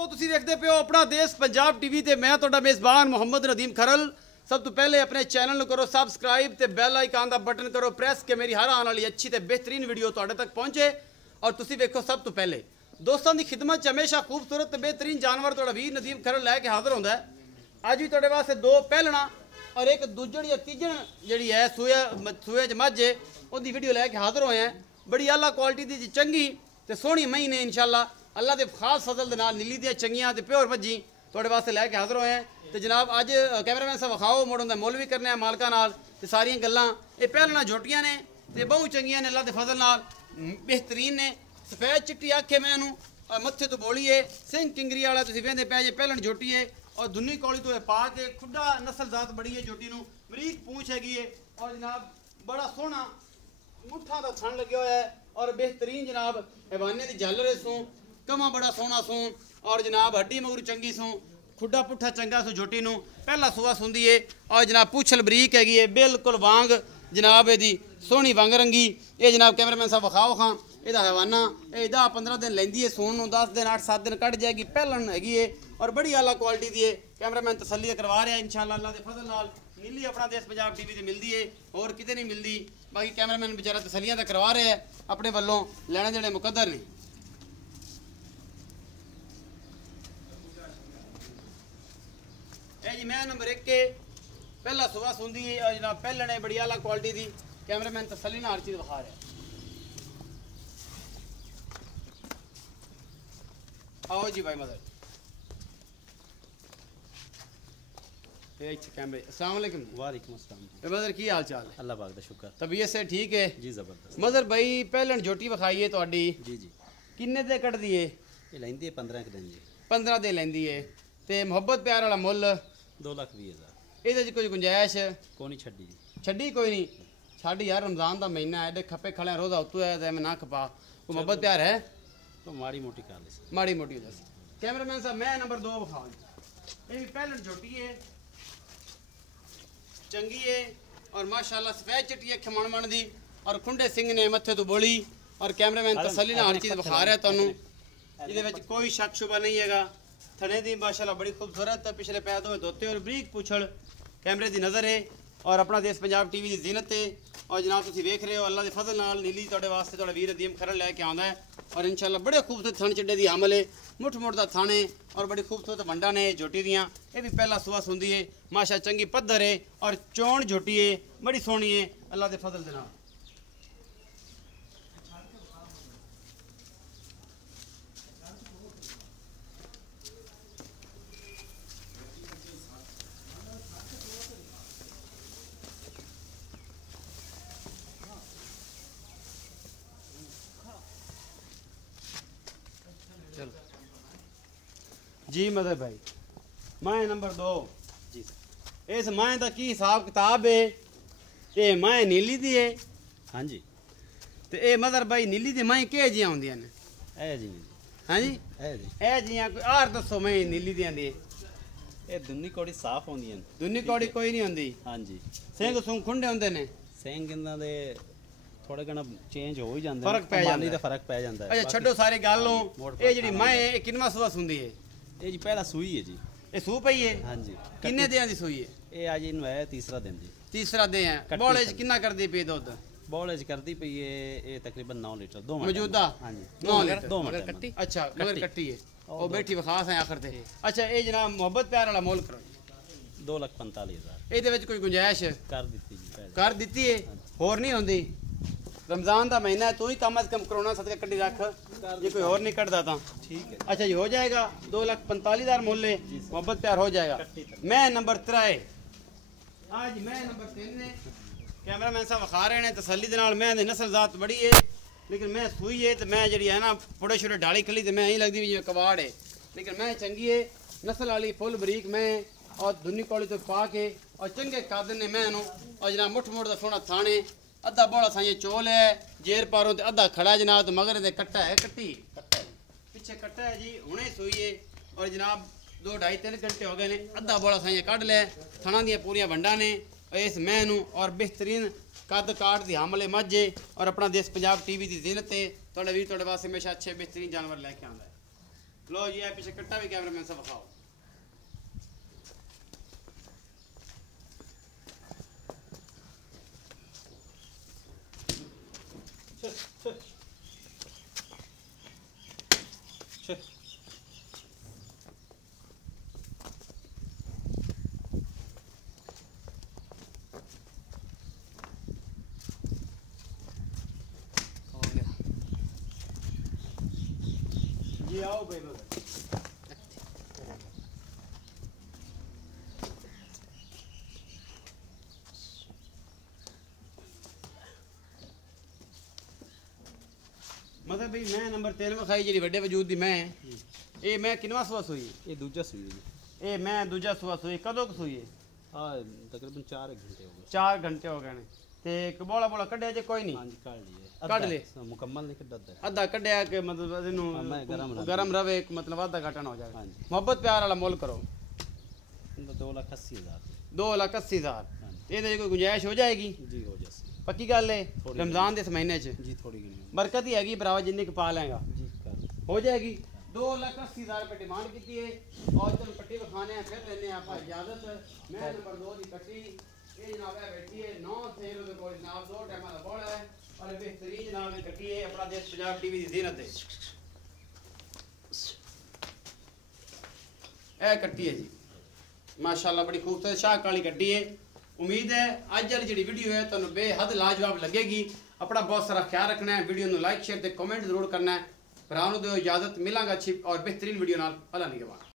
दोस्तों तुसी देखते पे हो अपना देश पंजाब टीवी ते मैं तुहाडा मेज़बान मोहम्मद नदीम खरल। सब तो पहले अपने चैनल नूं करो सबसक्राइब ते बेल आइकन दा बटन करो प्रेस के मेरी हर आने वाली अच्छी ते बेहतरीन वीडियो तुहाडे तक पहुंचे और तुसी देखो सब तो पहले। दोस्तों की खिदमत च हमेशा खूबसूरत ते बेहतरीन जानवर तुहाडा वीर नदीम खरल लैके हाजिर होंदा है। अज भी तुहाडे वास्ते दो पहलना और एक दूजण या तीजण जिहड़ी है सूए च मझ है उहदी वीडियो लैके हाजिर होए हैं। बड़ी आला क्वालिटी दी चंगी ते सोहनी मई ने इंशाअल्लाह अल्लाह के खास फजल दे नाल नीली दियां चंगियां ते प्योर मज्जी तुहाडे वास्ते लैके हाजिर होए हैं। तो जनाब अज कैमरामैन साहब विखाओ मुड़ उंदा मुल भी करने मालका नाल ते सारियां गल्लां ये पहलना झोटियां ने ते बहुत चंगियां ने अल्लाह के फजल नाल बेहतरीन ने। सफेद चिट्टी अख है मैनू और मत्थे तो बोली है सिंह किंगरी वाला तुसीं वेंदे पे जे पहलन झोटी है और दुन्नी कौली तो पा के खुड्डा नस्ल जात बड़ी है झोटी नूं बरीक पूंछ हैगी है और जनाब बड़ा सोहना मुठा दा थन लग्या होया है और बेहतरीन जनाब हैवाने दी झालर सूं कमा बड़ा सोहना सूं और जनाब हड्डी मगरू चंगी सूं खुड्डा पुट्ठा चंगा सू झोटी नूं पहला सुआ सुंदी है और जनाब पूछल बरीक हैगी है बिल्कुल वांग जनाब इहदी सोहनी वांग रंगी। ये जनाब कैमरामैन साहब विखाओ खां ਇਹਦਾ हवाना ये 10-15 दिन लेंदी है सून नूं 10 दिन 8-7 दिन कट जाएगी पहलन हैगी है और बड़ी आला क्वालिटी दी है। कैमरामैन तसल्ली करवा रहा है इंशाअल्लाह अल्लाह के फजल नाल नीली अपना देश पंजाब टीवी ते मिलदी है और किते नहीं मिलदी। बाकी कैमरामैन बेचारा तसल्लियां तो करवा रहा है अपने वालों लेने देने मुकद्दर नहीं। जी मैं नंबर 1 के पहला सुबह सुनदी है और जनाब पहलण है बड़ी आला क्वालिटी दी। कैमरामैन तसल्ली नाल हर चीज़ विखा रहा है। आओ जी भाई मदर कैमरे अस्सलाम वालेकुम। वालेकुम अस्सलाम। मदर की हाल चाल है? अल्लाह पाक दा शुक्र। तबीयत से ठीक है जी ज़बरदस्त। मदर भाई पहलन झोटी विखाई है तुहाडी जी जी किन्ने दे कटदी है? ये लैंदी है 15 दिन जी 15 दे लैंदी है ते मोहब्बत प्यार वाला मुल 2,20,000 ਇਹਦੇ 'ਚ कोई गुंजाइश को नहीं छड़ी जी छड़ी कोई नहीं छड़ यार रमजान का महीना है एडे खपे खड़े रोजा उत्तू है ते मैं ना खपा कोई मोहब्बत प्यार है तो माड़ी मोटी कर ले माड़ी मोटी दस। कैमरामैन साहब मैं नंबर 2 विखाओ ये भी पहलन झोटी है चंगी है और माशाल्लाह सफेद चिट्टी है खमण मन दी और खुंडे सिंह ने मत्थे तो बोली और कैमरामैन तसल्ली नाल हर चीज़ विखा रहा है तुहानू ਇਹਦੇ ਵਿੱਚ कोई शक शुबा नहीं हैगा। थने दी माशाल्लाह बड़ी खूबसूरत पिछले पैर तो धोते और बरीक पुछड़ कैमरे की नज़र है और अपना देश पंजाब टीवी की जीनत है और जनाब तुसीं वेख रहे हो अल्लाह के फजल नाल नीली तुहाडे वास्ते तुहाडा वीर नदीम खरल लैके आउंदा है और इंशाअल्लाह बड़े खूबसूरत थन चिड्डे दी हमल है मुठ मुठ दा थाने और बड़ी खूबसूरत वंडा ने झोटी दियां। ये भी पहला सुआ सुंदी है माशा चंगी पद्धर है और चौण झोटी है बड़ी सोहनी है अल्लाह के फजल दे नाल। जी मदर भाई माए नंबर 2 जी इस माए का की हिसाब किताब है? ये माए नीली दी है हाँ जी तो ये मदर भाई नीली दी माए किह जियां होंदियां ने? ए जी हाँ जी ए जी ए जियां कोई आर दसो मैं नीली दियां दी ये दुन्नी कौड़ी साफ होंदी है दुन्नी कौड़ी कोई नहीं होंदी हाँ जी सिंह सूंह खुंडे होंदे ने सेंग इन्हां दे थोड़े घना चेंज हो ही जांदे फर्क पै माली जांदा दा फर्क पै जांदा है। अच्छा छड्डो सारी गल्लों मोड़ ये जेहड़ी माए है किनवा सुआ सुंदी है? ये जी पहला सूई है जी ये सू पई है हाँ जी किन्ने दियां दी सूई है? ये आज इन है तीसरा दिन जी तीसरा दे है कट्टी बोले च कर- किन्ना कर दी पे दुध बॉलेज करती पई है ये तकरीबन 9 लीटर 2 मौजूदा? हाँ जी 9 लीटर 2 मिनट कट्टी अच्छा मगर कट्टी है और वो बैठी विखास है आखिर ते। अच्छा ये जनाब मोहब्बत प्यार वाला मोल करो 2,45,000 ਇਹਦੇ ਵਿੱਚ कोई गुंजाइश कर दी जी पहले कर ਦਿੱਤੀ ਹੈ ਹੋਰ ਨਹੀਂ ਹੁੰਦੀ? रमजान का महीना है तू ही कम अज कम करोना सदका कड्डी रख जे कोई और नहीं कटदा ता ठीक है अच्छा जी हो जाएगा 2,45,000 मुल है मोहब्बत प्यार हो जाएगा। मैं नंबर 3 आज मैं नंबर 3 ने कैमरामैन साहब विखा रहे हैं तसल्ली दे नाल मैं नस्ल जात बड़ी है लेकिन मैं सूई है तो मैं जी है ना थोड़े छोटे डाली खली तो मैं यही लगती भी जिवें कबाड़ है लेकिन मैं चंगी है नस्ल वाली फुल बरीक मैं और दुन्नी कौली तो पा के और चंगे कद ने मैनू और जनाब मुठ मुठ का सोहना थाने अद्धा बोला साइए चोल है जेर पारों ते अद्धा खड़ा जनाब तो मगर दे कट्टा है कट्टी पीछे कट्टा है जी हुणे सोई है और जनाब 2-2.5-3 घंटे हो गए ने अद्धा बोला साइए कढ़ ले थना दियां पूरियां वंडा ने इस मैनू और बेहतरीन कद काट दी हमले मझे और अपना देश पंजाब टीवी की जीनत है तुहाडा वीर तुहाडे वास्ते हमेशा अच्छे बेहतरीन जानवर लैके आंदा है। लो जी है पीछे कट्टा भी कैमरा मैन सब दिखाओ। जी आओ भाई लोग मतलब भाई मैं नंबर 13 में खाई जी बड़े वजूद दी मैं ये मैं किनवा सुबह सोई ये दूजा सुई है जी। ये मैं दूजा सुबह सोई कदों को सोई है हाँ तकरीबन 4 घंटे हो गए। 4 घंटे हो गए ने ते बोला बोला कढ़िया जे कोई नहीं हाँ जी काट लिए काट ले मुकम्मल नहीं कड्डा है अद्धा कढ़िया के मतलब इनू मैं गरम रवे एक मतलब आधा घटना हो जाएगा। हाँ जी मोहब्बत प्यार वाला मोल करो इनका 2,80,000 2,80,000 हाँ ये कोई गुंजाइश हो जाएगी जी हो जैसे पक्की गल है रमजान दे इस महीने च जी थोड़ी घनी बरकत ही हैगी भरावा जिन्नी के पा लेगा जी कर हो जाएगी। 2,80,000 रुपये डिमांड की है और तुम पट्टी बखाने हैं फिर लेने आप इजाजत मैं नंबर 2 की पट्टी ये जनाब है बैठी है 9 से कोई जनाब 2 टाइम का बोल है और बेहतरीन जनाब ने कटी है अपना देश पंजाब टीवी की जीनत है ए कट्टी है जी माशाल्लाह बड़ी खूबसूरत शाह काली कट्टी है। उम्मीद है अज वाली जी वीडियो है तुम बेहद लाजवाब लगेगी। अपना बहुत सारा ख्याल रखना है वीडियो लाइक शेयर कमेंट जरूर करना है। भरावां नूं दिओ इजाजत मिलांगा अच्छी और बेहतरीन वीडियो नाल अल्लाह निगहबान।